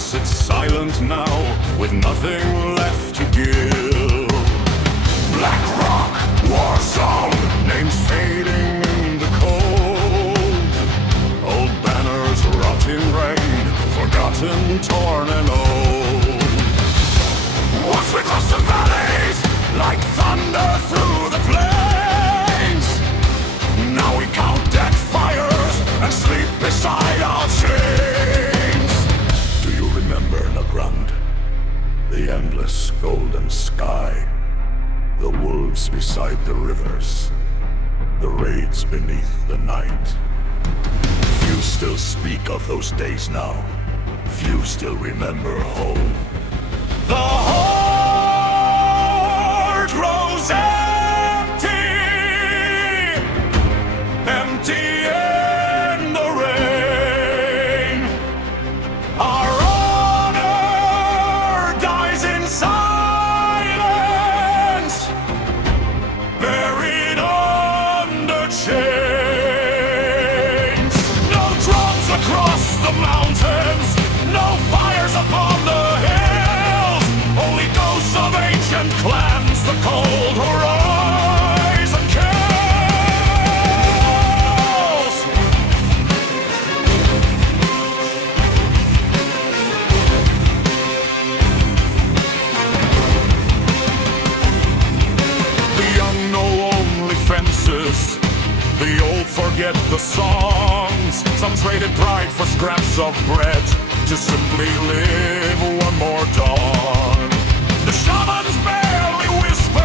sits silent now, with nothing left to give. Black rock, war song, names fading in the cold. Old banners rot in rain, forgotten, torn and old. Once we crossed the valleys, like thunder through the plains. Now we count dead fires and sleep beside our chains. Do you remember, Nagrand? The endless golden sky, the wolves beside the rivers, the raids beneath the night. Few still speak of those days now. Few still remember home. The Horde grows empty, empty in the rain. Our honor dies in silence, buried under chains. No drums across the mountains, no fires upon the hills, only ghosts of ancient clans the cold horizon kills. The young know only fences, the old forget the songs. Some traded pride for scraps of bread to simply live one more dawn. The shamans barely whisper